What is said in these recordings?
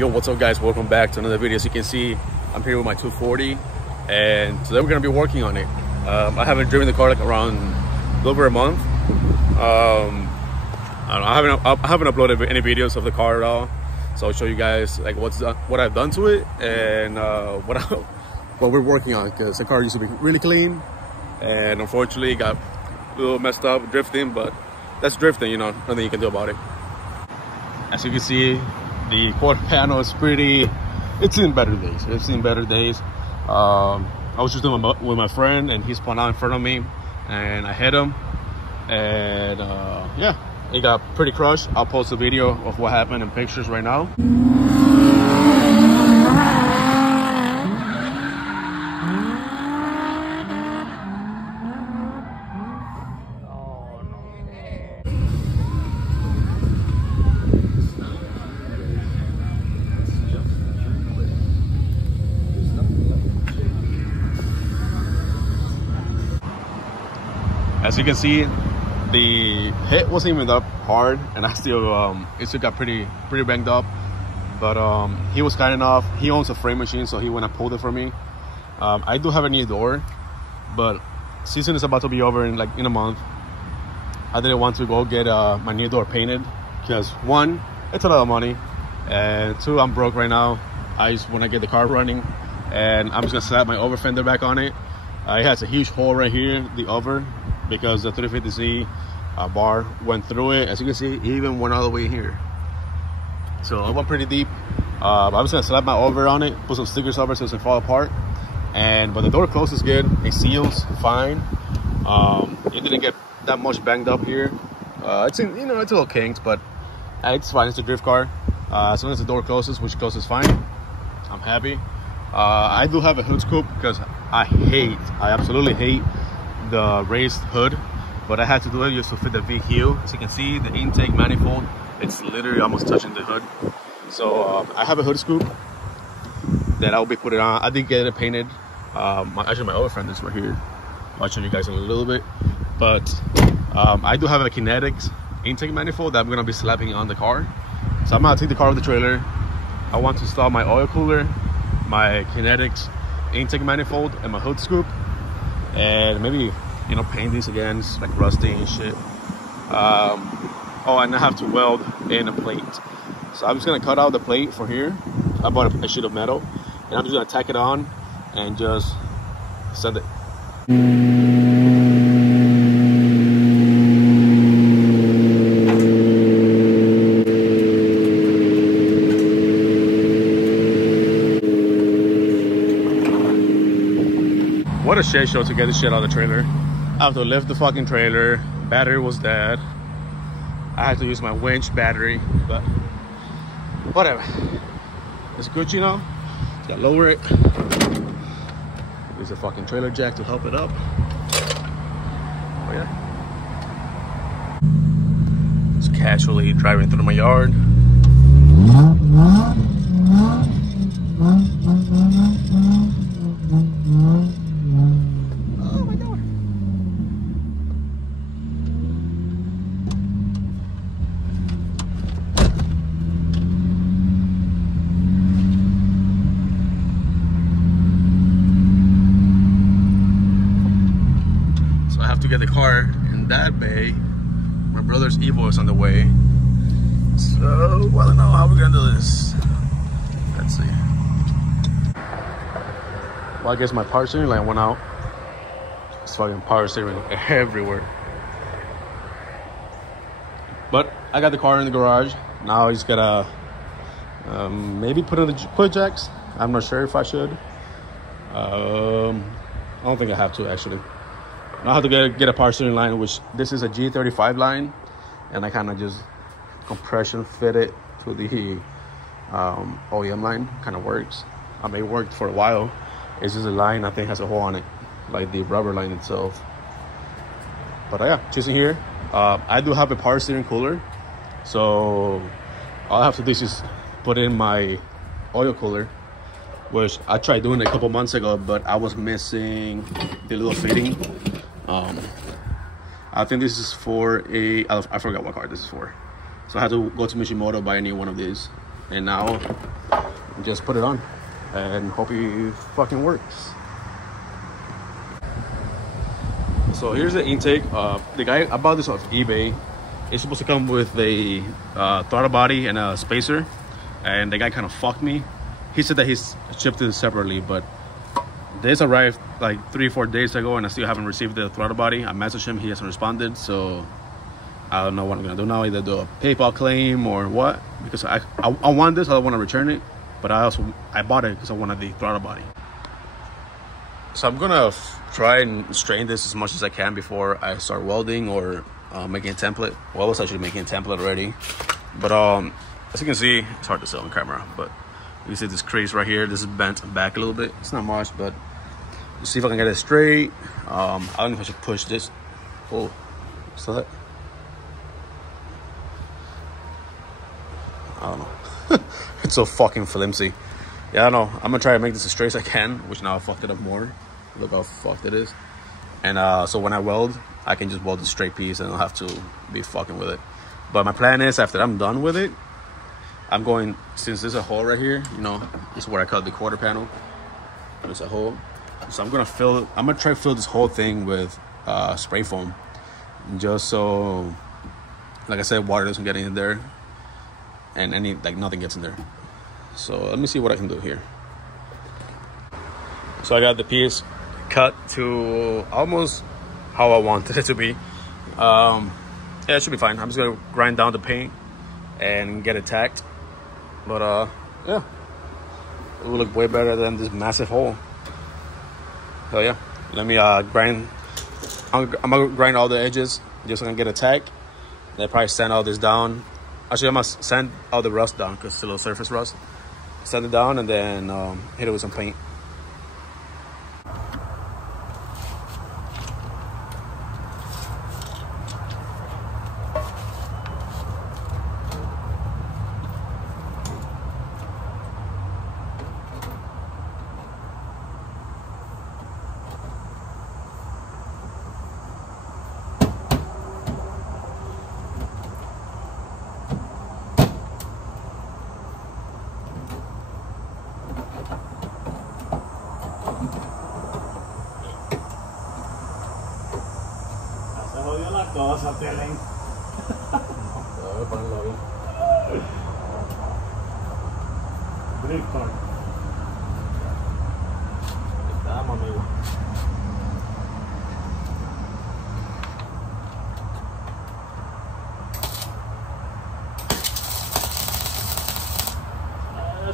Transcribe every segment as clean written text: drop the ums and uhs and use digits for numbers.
Yo, what's up guys, welcome back to another video. As you can see, I'm here with my 240 and today we're gonna be working on it. I haven't driven the car like around a little over a month. I haven't uploaded any videos of the car at all, so I'll show you guys like what I've done to it and what we're working on, because the car used to be really clean and unfortunately it got a little messed up drifting, but that's drifting, you know, nothing you can do about it. As you can see, the quarter panel is it's seen better days. It's seen better days. I was just doing with my friend and he spun out in front of me and I hit him and yeah, it got pretty crushed. I'll post a video of what happened in pictures right now. As you can see, the hit wasn't even up hard, and I still it still got pretty banged up. But he was kind enough. He owns a frame machine, so he went and pulled it for me. I do have a new door, but season is about to be over in a month. I didn't want to go get my new door painted because one, it's a lot of money, and two, I'm broke right now. I just want to get the car running, and I'm just gonna slap my over fender back on it. It has a huge hole right here, the over, because the 350Z bar went through it. As you can see, it even went all the way here. So I went pretty deep. I'm just gonna slap my over on it, put some stickers over so it doesn't fall apart. But the door closes good, it seals fine. It didn't get that much banged up here. It's a little kinked, but it's fine. It's a drift car. As long as the door closes, which closes fine, I'm happy. I do have a hood scoop because I absolutely hate the raised hood, but I had to do it just to fit the VQ. As you can see, the intake manifold, it's literally almost touching the hood. So I have a hood scoop that I'll be putting on. I did get it painted. Actually, my other friend is right here. I'll show you guys in a little bit. But I do have a Kinetics intake manifold that I'm gonna be slapping on the car. So I'm gonna take the car off the trailer. I want to install my oil cooler, my Kinetics intake manifold, and my hood scoop, and maybe paint these again. It's like rusty and shit. Oh, and I have to weld in a plate, so I'm just gonna cut out the plate for here. I bought a sheet of metal and I'm just gonna tack it on and just send it. What a shit show to get this shit out of the trailer. I have to lift the fucking trailer. Battery was dead. I had to use my winch battery, but whatever. It's good, you know. Gotta lower it. Use a fucking trailer jack to help it up. Oh yeah. Just casually driving through my yard. To get the car in that bay. My brother's Evo is on the way, so well, I don't know how we're gonna do this. Let's see. Well, I guess my power steering light went out. It's fucking power steering everywhere. But I got the car in the garage. Now I just gotta maybe put in the quid jacks. I'm not sure if I should. I don't think I have to actually. I have to get a power steering line, which this is a G35 line, and I kind of just compression fit it to the OEM line. Kind of works. I mean, it worked for a while. It's just a line I think has a hole on it, like the rubber line itself. But yeah, choosing here. I do have a power steering cooler, so all I have to do is just put in my oil cooler, which I tried doing a couple months ago, but I was missing the little fitting. I think this is for I forgot what car this is for. So I had to go to Mishimoto, buy a new one of these. And now just put it on and hope it fucking works. So here's the intake. The guy, I bought this off eBay. It's supposed to come with a throttle body and a spacer, and the guy kind of fucked me. He said that he's shipped it separately, but this arrived like 3-4 days ago and I still haven't received the throttle body. I messaged him, he hasn't responded, so I don't know what I'm gonna do now. Either do a PayPal claim or what, because I want this. I don't want to return it, but I bought it because I wanted the throttle body. So I'm gonna try and straighten this as much as I can before I start welding or making a template. Well, I was actually making a template already, but as you can see, it's hard to see on camera, but you can see this crease right here. This is bent back a little bit. It's not much, but let's see if I can get it straight. I don't know if I should push this. Oh, what's that? I don't know. It's so fucking flimsy. Yeah, I don't know. I'm gonna try to make this as straight as I can, which now I fucked it up more. Look how fucked it is. And so when I weld, I can just weld a straight piece and I don't have to be fucking with it. But my plan is, after I'm done with it, I'm going, since there's a hole right here, you know, this is where I cut the quarter panel. There's a hole. So I'm gonna try to fill this whole thing with spray foam, just so, like I said, water doesn't get in there and nothing gets in there. So let me see what I can do here. So I got the piece cut to almost how I wanted it to be. Yeah, it should be fine. I'm just gonna grind down the paint and get it tacked. But yeah, it will look way better than this massive hole. So yeah, let me grind. I'm gonna grind all the edges just so I can get a tack. Then probably sand all this down. Actually, I must sand all the rust down because it's a little surface rust. Sand it down and then hit it with some paint. Cosa, Pelén. Voy a ponerlo bien. Driftcar. Estamos, amigo.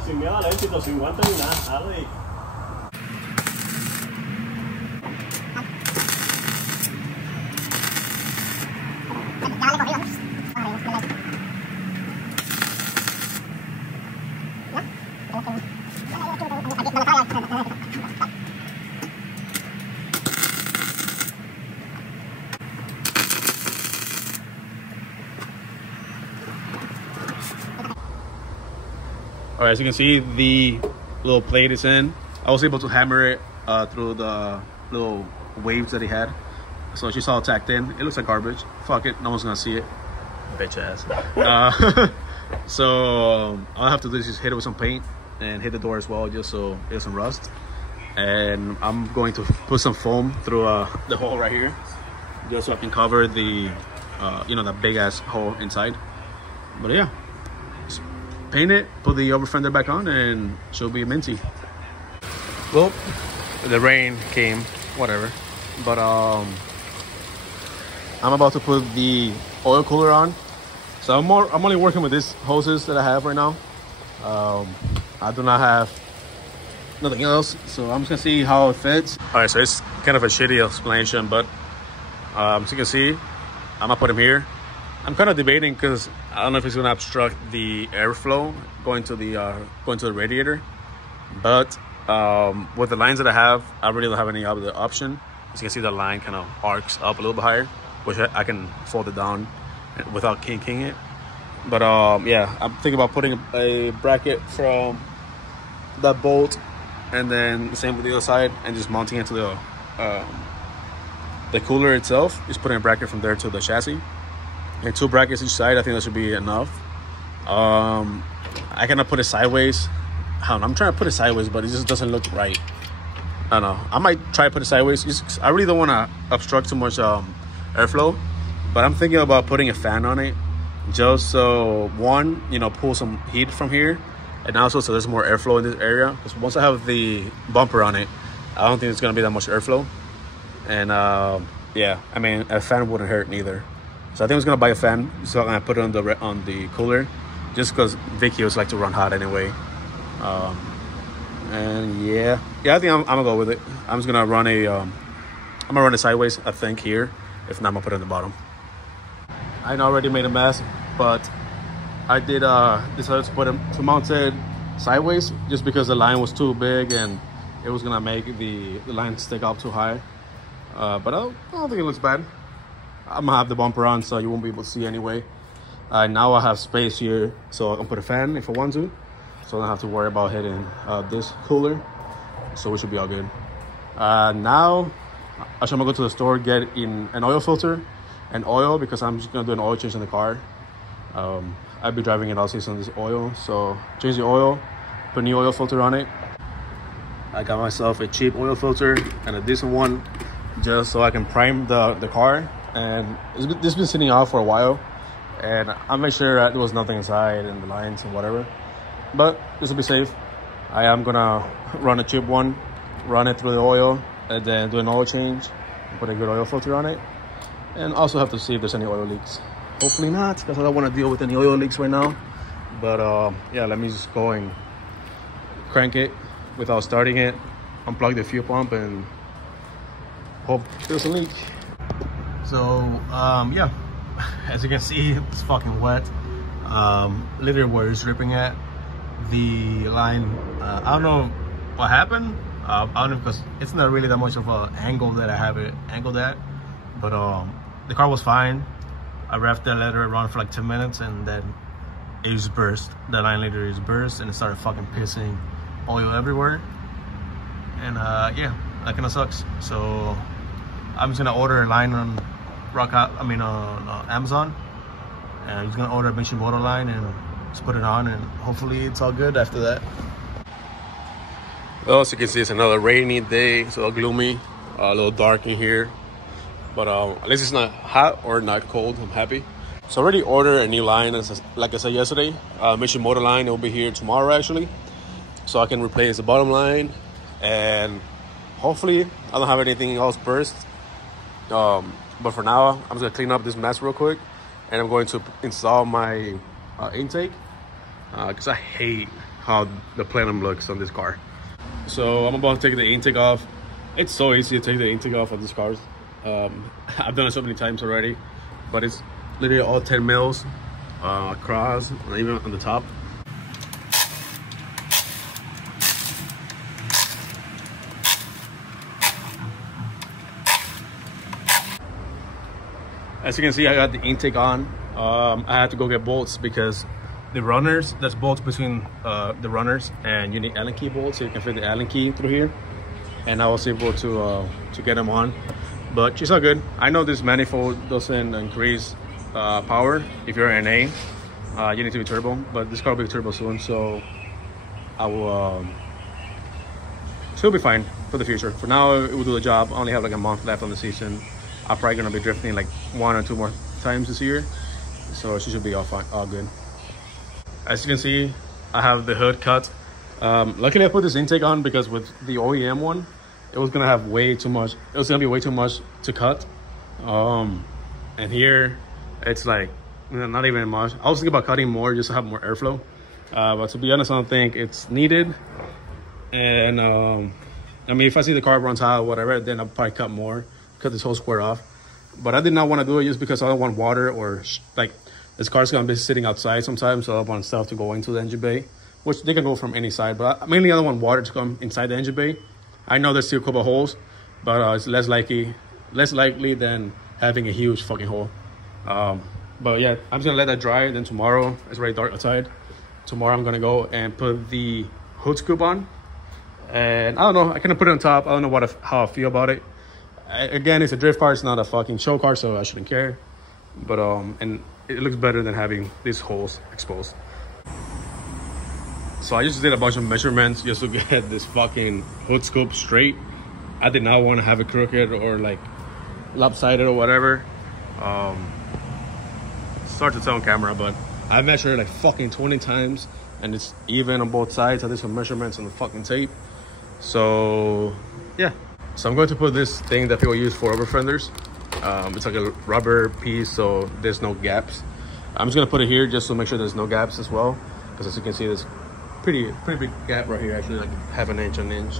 Sin miedo al éxito, 50 ni nada, dale. All right, as you can see, the little plate is in. I was able to hammer it through the little waves that he had. So she's all tacked in. It looks like garbage. Fuck it, no one's gonna see it. Bitch ass. So all I have to do is just hit it with some paint and hit the door as well, just so it doesn't rust. And I'm going to put some foam through the hole right here, just so I can cover the, you know, that big ass hole inside. But yeah. Paint it, put the over fender back on, and she'll be minty. Well, the rain came, whatever. But I'm about to put the oil cooler on. So I'm only working with these hoses that I have right now. I do not have nothing else, so I'm just gonna see how it fits. All right, so it's kind of a shitty explanation, but as you can see, I'm gonna put him here. I'm kind of debating because I don't know if it's gonna obstruct the airflow going to the radiator, but with the lines that I have, I really don't have any other option. As you can see, the line kind of arcs up a little bit higher, which I can fold it down without kinking it. But yeah, I'm thinking about putting a bracket from that bolt, and then the same with the other side, and just mounting it to the cooler itself. Just putting a bracket from there to the chassis. And 2 brackets each side. I think that should be enough. I cannot put it sideways I don't know, I'm trying to put it sideways, but it just doesn't look right. I don't know. I might try to put it sideways. I really don't want to obstruct too much airflow, but I'm thinking about putting a fan on it, just so one, you know, pull some heat from here, and also so there's more airflow in this area. Because once I have the bumper on it, I don't think it's gonna be that much airflow. And yeah, I mean, a fan wouldn't hurt neither. So I think I was gonna buy a fan, so I'm gonna put it on the cooler, just because Vicky's like to run hot anyway. And yeah, I think I'm gonna go with it. I'm just gonna run it sideways, I think, here. If not, I'm gonna put it on the bottom. I already made a mess, but I did decide to mount it sideways, just because the line was too big and it was gonna make the line stick up too high. But I don't think it looks bad. I'm gonna have the bumper on, so you won't be able to see anyway. Now I have space here, so I can put a fan if I want to. So I don't have to worry about hitting this cooler. So we should be all good. Now, actually I'm gonna go to the store, get in an oil filter and oil, because I'm just gonna do an oil change in the car. I'll be driving it all season, this oil. So change the oil, put a new oil filter on it. I got myself a cheap oil filter and a decent one, just so I can prime the car. And this has been sitting out for a while, and I made sure that there was nothing inside and the lines and whatever. But this will be safe. I am gonna run a cheap one, run it through the oil, and then do an oil change, put a good oil filter on it, and also have to see if there's any oil leaks. Hopefully not, because I don't want to deal with any oil leaks right now. But yeah, let me just go and crank it without starting it, unplug the fuel pump, and hope there's a leak. So yeah, as you can see, it's fucking wet. Literally where it's dripping at. The line, I don't know what happened. I don't know, because it's not really that much of an angle that I have it angled at. But the car was fine. I revved that letter around for like 10 minutes, and then it just burst. The line literally just burst, and it started fucking pissing oil everywhere. And yeah, that kind of sucks. So I'm just gonna order a line on on Amazon, and I'm just gonna order a Mitsubishi line and just put it on, and hopefully it's all good after that. Well, as you can see, it's another rainy day. It's a little gloomy, a little dark in here, but at least it's not hot or not cold. I'm happy. So I already ordered a new line, like I said yesterday. Mitsubishi line, it will be here tomorrow actually, so I can replace the bottom line, and hopefully I don't have anything else burst. But for now, I'm just gonna clean up this mess real quick, and I'm going to install my intake, because I hate how the plenum looks on this car. So I'm about to take the intake off. It's so easy to take the intake off of these cars. I've done it so many times already, but it's literally all 10 mils across, and even on the top. As you can see, I got the intake on. I had to go get bolts, because the runners, there's bolts between the runners, and you need Allen key bolts, so you can fit the Allen key through here. And I was able to get them on, but it's all good. I know this manifold doesn't increase power if you're an A. You need to be turbo, but this car will be turbo soon, so I will still be fine for the future. For now, it will do the job. I only have like a month left on the season. I'm probably gonna be drifting like 1 or 2 more times this year, so she should be all fine, all good. As you can see, I have the hood cut. Luckily I put this intake on, because with the OEM one, it was gonna have way too much. It was gonna be way too much to cut. And here, it's like not even much. I was thinking about cutting more just to have more airflow, but to be honest, I don't think it's needed. And I mean, if I see the car runs hot or whatever, then I'll probably cut more. Cut this whole square off, but I did not want to do it just because I don't want water, or like this car's gonna be sitting outside sometimes, so I don't want stuff to go into the engine bay, which they can go from any side, but mainly I don't want water to come inside the engine bay. I know there's still a couple of holes, but it's less likely than having a huge fucking hole. But yeah, I'm just gonna let that dry. Then tomorrow, it's very dark outside. Tomorrow I'm gonna go and put the hood scoop on, and I don't know, I kind of put it on top. I don't know how I feel about it. Again, it's a drift car, it's not a fucking show car, so I shouldn't care. But and it looks better than having these holes exposed. So I just did a bunch of measurements just to get this fucking hood scoop straight. I did not want to have it crooked or like lopsided or whatever. It's hard to tell on camera, but I measured like fucking 20 times and it's even on both sides. I did some measurements on the fucking tape. So yeah, so I'm going to put this thing that people use for over fenders. It's like a rubber piece, so there's no gaps. I'm just gonna put it here just to make sure there's no gaps as well, because as you can see, there's pretty big gap right here, actually, like half an inch, an inch.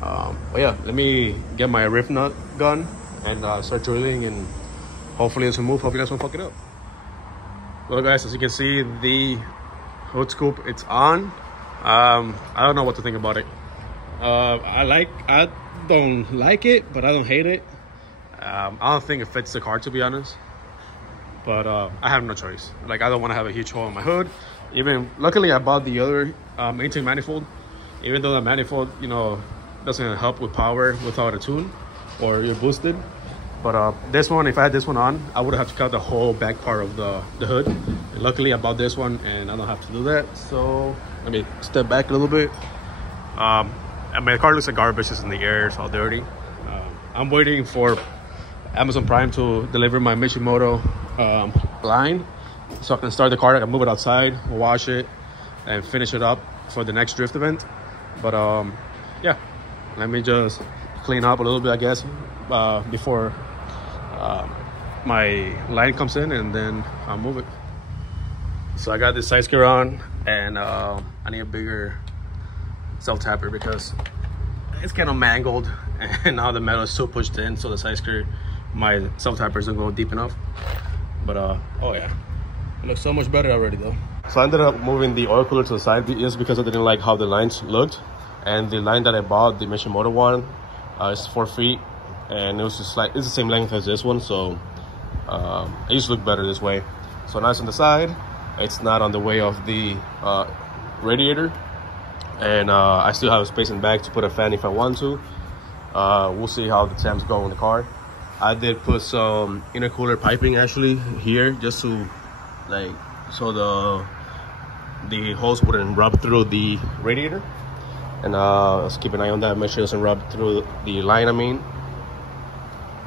But yeah, let me get my rift nut gun and start drilling, and hopefully it's smooth. Hope you guys won't fuck it up. Well guys, as you can see, the hood scoop, it's on. I don't know what to think about it. I don't like it, but I don't hate it. I don't think it fits the car, to be honest, but I have no choice. Like, I don't want to have a huge hole in my hood. Even luckily I bought the other intake manifold, even though the manifold, you know, doesn't help with power without a tune or you're boosted. But this one, if I had this one on, I would have to cut the whole back part of the hood. And luckily I bought this one and I don't have to do that. So let me step back a little bit. I mean, the car looks like garbage. It's in the air, it's all dirty. I'm waiting for Amazon Prime to deliver my Mishimoto line, so I can start the car. I can move it outside, wash it, and finish it up for the next drift event. But yeah, let me just clean up a little bit, I guess, before my line comes in, and then I'll move it. So I got this side skir on, and I need a bigger self-tapper because it's kind of mangled, and now the metal is so pushed in, so the side skir, my self-tapper doesn't go deep enough. But oh yeah, it looks so much better already though. So I ended up moving the oil cooler to the side just because I didn't like how the lines looked. And the line that I bought, the Mishimoto one, is 4 feet, and it was just like, it's the same length as this one, so it just looked better this way. So now it's on the side, it's not on the way of the radiator, and I still have a space in the back to put a fan if I want to. We'll see how the temps go in the car. I did put some intercooler piping actually here, just to like, so the hose wouldn't rub through the radiator. And let's keep an eye on that, make sure it doesn't rub through the line, I mean.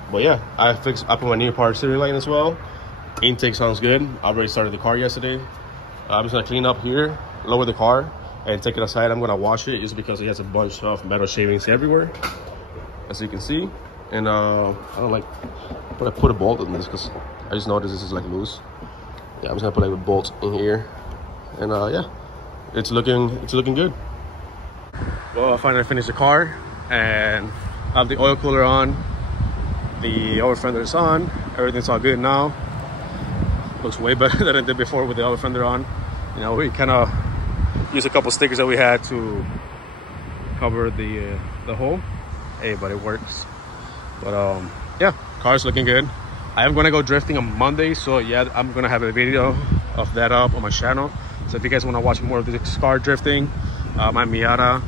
But yeah, I put my new power steering line as well. Intake sounds good. I already started the car yesterday. I'm just gonna clean up here, lower the car, and take it outside. I'm gonna wash it just because it has a bunch of metal shavings everywhere, as you can see. And I don't like, but I put a bolt in this because I just noticed this is like loose. Yeah, I'm just gonna put like a bolt in here, and yeah, it's looking good. Well, I finally finished the car and I have the oil cooler on, the over fender is on, everything's all good now. Looks way better than it did before with the over fender on. You know, we kind of used a couple stickers that we had to cover the hole. Hey, but it works. But yeah, car's looking good. I am gonna go drifting on Monday, so yeah, I'm gonna have a video of that up on my channel. So if you guys want to watch more of this car drifting, my Miata,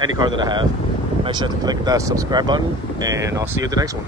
any car that I have, make sure to click that subscribe button, and I'll see you at the next one.